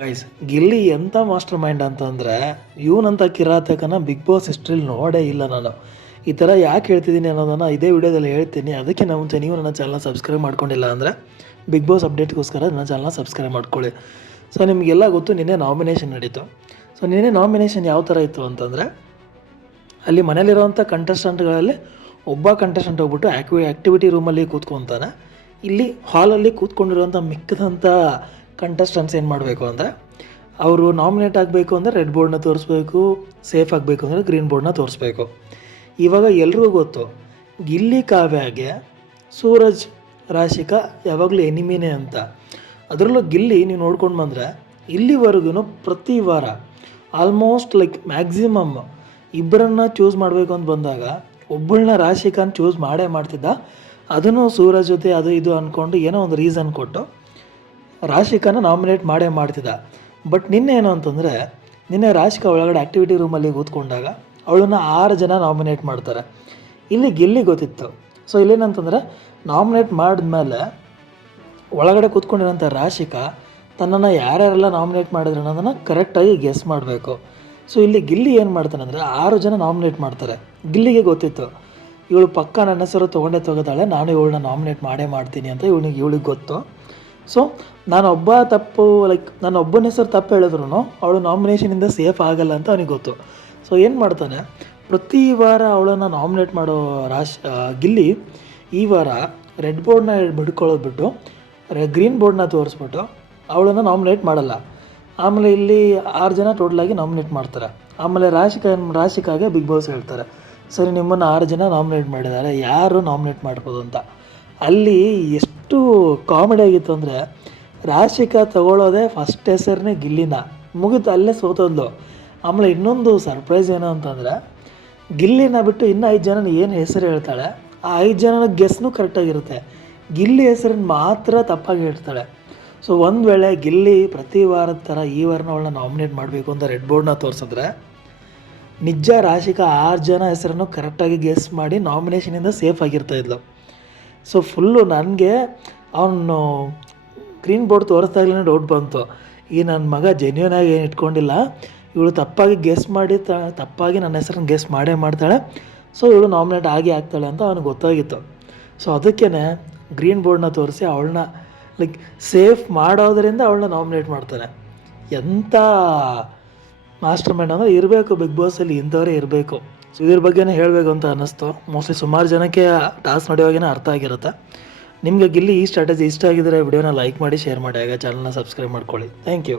Guys Gilli ಎಂಥ master mind ಅಂತಂದರೆ, ಇವನಂತ ಕಿರಾತಕನ big boss ಹಿಸ್ಟ್ರಿಲಿ ನೋಡೇ ಇಲ್ಲ ನಾನು. ಈ ಥರ ಯಾಕೆ ಹೇಳ್ತಿದ್ದೀನಿ ಅನ್ನೋದನ್ನು ಇದೇ ವಿಡಿಯೋದಲ್ಲಿ ಹೇಳ್ತೀನಿ. ಅದಕ್ಕೆ ನಾವು ಮುಂಚೆ ನೀವು ನನ್ನ ಚಾನಲ್ನ ಸಬ್ಸ್ಕ್ರೈಬ್ ಮಾಡ್ಕೊಂಡಿಲ್ಲ ಅಂದರೆ ಬಿಗ್ ಬಾಸ್ ಅಪ್ಡೇಟ್ಗೋಸ್ಕರ ನನ್ನ ಚಾನಲ್ನ ಸಬ್ಸ್ಕ್ರೈಬ್ ಮಾಡ್ಕೊಳ್ಳಿ. ಸೊ ನಿಮಗೆಲ್ಲ ಗೊತ್ತು ನಿನ್ನೆ ನಾಮಿನೇಷನ್ ನಡೀತು. ಸೊ ನಿನ್ನೆ ನಾಮಿನೇಷನ್ ಯಾವ ಥರ ಇತ್ತು ಅಂತಂದರೆ, ಅಲ್ಲಿ ಮನೇಲಿರುವಂಥ ಕಂಟೆಸ್ಟೆಂಟ್ಗಳಲ್ಲಿ ಒಬ್ಬ ಕಂಟೆಸ್ಟೆಂಟ್ ಹೋಗ್ಬಿಟ್ಟು ಆಕ್ವಿ ಆ್ಯಕ್ಟಿವಿಟಿ ರೂಮಲ್ಲಿ ಕೂತ್ಕೊತಾನೆ. ಇಲ್ಲಿ ಹಾಲಲ್ಲಿ ಕೂತ್ಕೊಂಡಿರುವಂಥ ಮಿಕ್ಕದಂಥ ಕಂಟೆಸ್ಟೆಂಟ್ಸ್ ಏನು ಮಾಡಬೇಕು ಅಂದರೆ, ಅವರು ನಾಮಿನೇಟ್ ಆಗಬೇಕು ಅಂದರೆ ರೆಡ್ ಬೋರ್ಡ್ನ ತೋರಿಸ್ಬೇಕು ಸೇಫ್ ಆಗಬೇಕು ಅಂದರೆ ಗ್ರೀನ್ ಬೋರ್ಡ್ನ ತೋರಿಸ್ಬೇಕು. ಇವಾಗ ಎಲ್ರಿಗೂ ಗೊತ್ತು, ಗಿಲ್ಲಿ ಕಾವ್ಯಾಗೆ ಸೂರಜ್ ರಾಶಿಕಾ ಯಾವಾಗಲೂ ಎನಿಮಿನೇ ಅಂತ. ಅದರಲ್ಲೂ ಗಿಲ್ಲಿ ನೀವು ನೋಡ್ಕೊಂಡು ಬಂದರೆ ಇಲ್ಲಿವರೆಗೂ ಪ್ರತಿ ವಾರ ಆಲ್ಮೋಸ್ಟ್ ಲೈಕ್ ಮ್ಯಾಕ್ಸಿಮಮ್ ಇಬ್ಬರನ್ನ ಚೂಸ್ ಮಾಡಬೇಕು ಅಂತ ಬಂದಾಗ, ಒಬ್ಬಳನ್ನ ರಾಶಿಕಾನ್ ಚೂಸ್ ಮಾಡೇ ಮಾಡ್ತಿದ್ದ, ಅದನ್ನು ಸೂರಜ್ ಜೊತೆ ಅದು ಇದು ಅಂದ್ಕೊಂಡು ಏನೋ ಒಂದು ರೀಸನ್ ಕೊಟ್ಟು ರಾಶಿಕಾನ ನಾಮಿನೇಟ್ ಮಾಡೇ ಮಾಡ್ತಿದ್ದ. ಬಟ್ ನಿನ್ನೆ ಏನು ಅಂತಂದರೆ, ನಿನ್ನೆ ರಾಶಿಕಾ ಒಳಗಡೆ ಆ್ಯಕ್ಟಿವಿಟಿ ರೂಮಲ್ಲಿ ಕೂತ್ಕೊಂಡಾಗ ಅವಳನ್ನು ಆರು ಜನ ನಾಮಿನೇಟ್ ಮಾಡ್ತಾರೆ. ಇಲ್ಲಿ ಗಿಲ್ಲಿ ಗೊತ್ತಿತ್ತು. ಸೊ ಇಲ್ಲೇನಂತಂದರೆ ನಾಮಿನೇಟ್ ಮಾಡಿದ್ಮೇಲೆ ಒಳಗಡೆ ಕೂತ್ಕೊಂಡಿರೋಂಥ ರಾಶಿಕಾ ತನ್ನನ್ನು ಯಾರ್ಯಾರೆಲ್ಲ ನಾಮಿನೇಟ್ ಮಾಡಿದ್ರು ಅನ್ನೋದನ್ನು ಕರೆಕ್ಟಾಗಿ ಗೆಸ್ ಮಾಡಬೇಕು. ಸೊ ಇಲ್ಲಿ ಗಿಲ್ಲಿ ಏನು ಮಾಡ್ತಾನೆ ಅಂದರೆ ಆರು ಜನ ನಾಮಿನೇಟ್ ಮಾಡ್ತಾರೆ. ಗಿಲ್ಲಿಗೆ ಗೊತ್ತಿತ್ತು. ಇವಳು ಪಕ್ಕ ನನ್ನ ಹೆಸರು ತೊಗೊಂಡೇ ತೊಗೋತಾಳೆ ನಾನು ಇವಳನ್ನ ನಾಮಿನೇಟ್ ಮಾಡೇ ಮಾಡ್ತೀನಿ ಅಂತ ಇವನಿಗೆ, ಇವಳಿಗೆ ಗೊತ್ತು. ಸೊ ಒಬ್ಬ ತಪ್ಪು ಲೈಕ್ ನಾನು ಒಬ್ಬನ ಹೆಸರು ತಪ್ಪು ಹೇಳಿದ್ರು ಅವಳು ನಾಮಿನೇಷನಿಂದ ಸೇಫ್ ಆಗಲ್ಲ ಅಂತ ಅವನಿಗೆ ಗೊತ್ತು. ಸೊ ಏನು ಮಾಡ್ತಾನೆ, ಪ್ರತಿ ವಾರ ಅವಳನ್ನು ನಾಮಿನೇಟ್ ಮಾಡೋ ರಾಶ್ ಗಿಲ್ಲಿ ಈ ವಾರ ರೆಡ್ ಬೋರ್ಡ್ನ ಬಿಡ್ಕೊಳ್ಳೋದು ಬಿಟ್ಟು ಗ್ರೀನ್ ಬೋರ್ಡ್ನ ತೋರಿಸ್ಬಿಟ್ಟು ಅವಳನ್ನು ನಾಮಿನೇಟ್ ಮಾಡಲ್ಲ. ಆಮೇಲೆ ಇಲ್ಲಿ ಆರು ಜನ ಟೋಟಲಾಗಿ ನಾಮಿನೇಟ್ ಮಾಡ್ತಾರೆ. ಆಮೇಲೆ ರಾಶಿಕಾ, ರಾಶಿಕಾಗೆ ಬಿಗ್ ಬಾಸ್ ಹೇಳ್ತಾರೆ. ಸರಿ, ನಿಮ್ಮನ್ನು ಆರು ಜನ ನಾಮಿನೇಟ್ ಮಾಡಿದ್ದಾರೆ, ಯಾರು ನಾಮಿನೇಟ್ ಮಾಡ್ಬೋದು ಅಂತ. ಅಲ್ಲಿ ಎಷ್ಟು ಕಾಮಿಡಿ ಆಗಿತ್ತು ಅಂದರೆ, ರಾಶಿಕ ತಗೊಳ್ಳೋದೇ ಫಸ್ಟ್ ಹೆಸರನ್ನೇ ಗಿಲ್ಲಿನ. ಮುಗಿತು ಅಲ್ಲೇ ಸೋತೋದ್ಲು. ಆಮೇಲೆ ಇನ್ನೊಂದು ಸರ್ಪ್ರೈಸ್ ಏನು ಅಂತಂದರೆ, ಗಿಲ್ಲಿನ ಬಿಟ್ಟು ಇನ್ನು ಐದು ಜನ ಏನು ಹೆಸರು ಹೇಳ್ತಾಳೆ, ಆ ಐದು ಜನನ ಗೆಸ್ನು ಕರೆಕ್ಟಾಗಿರುತ್ತೆ ಗಿಲ್ಲಿ ಹೆಸರನ್ನು ಮಾತ್ರ ತಪ್ಪಾಗಿ ಹೇಳ್ತಾಳೆ. ಸೊ ಒಂದು ವೇಳೆ ಗಿಲ್ಲಿ ಪ್ರತಿ ವಾರದ ಥರ ಈ ವಾರನ ಅವಳನ್ನ ನಾಮಿನೇಟ್ ಮಾಡಬೇಕು ಅಂತ ರೆಡ್ ಬೋರ್ಡ್ನ ತೋರಿಸಿದ್ರೆ, ನಿಜ ರಾಶಿಕ ಆರು ಜನ ಹೆಸರನ್ನು ಕರೆಕ್ಟಾಗಿ ಗೆಸ್ ಮಾಡಿ ನಾಮಿನೇಷನಿಂದ ಸೇಫ್ ಆಗಿರ್ತಾ ಇದ್ಲು. ಸೊ ಫುಲ್ಲು ನನಗೆ ಅವನು ಗ್ರೀನ್ ಬೋರ್ಡ್ ತೋರಿಸ್ದಾಗ್ಲೇ ಡೌಟ್ ಬಂತು. ಈ ನನ್ನ ಮಗ ಜೆನ್ಯೂನ್ ಆಗಿ ಏನು ಇಟ್ಕೊಂಡಿಲ್ಲ, ಇವಳು ತಪ್ಪಾಗಿ ಗೆಸ್ ಮಾಡಿ ತಪ್ಪಾಗಿ ನನ್ನ ಹೆಸರನ್ನು ಗೆಸ್ ಮಾಡೇ ಮಾಡ್ತಾಳೆ. ಸೊ ಇವಳು ನಾಮಿನೇಟ್ ಆಗಿ ಆಗ್ತಾಳೆ ಅಂತ ಅವನಿಗೆ ಗೊತ್ತಾಗಿತ್ತು. ಸೊ ಅದಕ್ಕೇ ಗ್ರೀನ್ ಬೋರ್ಡ್ನ ತೋರಿಸಿ ಅವಳನ್ನ ಲೈಕ್ ಸೇಫ್ ಮಾಡೋದರಿಂದ ಅವಳನ್ನ ನಾಮಿನೇಟ್ ಮಾಡ್ತಾನೆ. ಎಂಥ ಮಾಸ್ಟರ್ ಮೈಂಡ್ ಅಂದರೆ ಇರಬೇಕು ಬಿಗ್ ಬಾಸಲ್ಲಿ ಇಂಥವರೇ ಇರಬೇಕು. ಸೊ ಇದ್ರ ಬಗ್ಗೆನೇ ಹೇಳಬೇಕು ಅಂತ ಅನ್ನಿಸ್ತು. ಮೋಸ್ಟ್ಲಿ ಸುಮಾರು ಜನಕ್ಕೆ ಟಾಸ್ಕ್ ನಡೆಯುವಾಗೇ ಅರ್ಥ ಆಗಿರುತ್ತೆ. ನಿಮಗೆ ಗಿಲ್ಲಿ ಈ ಸ್ಟ್ರಾಟಜಿ ಇಷ್ಟ ಆಗಿದ್ರೆ ವಿಡಿಯೋನ ಲೈಕ್ ಮಾಡಿ ಶೇರ್ ಮಾಡಿ, ಆಗ ಚಾನಲ್ನ ಸಬ್ಸ್ಕ್ರೈಬ್ ಮಾಡ್ಕೊಳ್ಳಿ. Thank you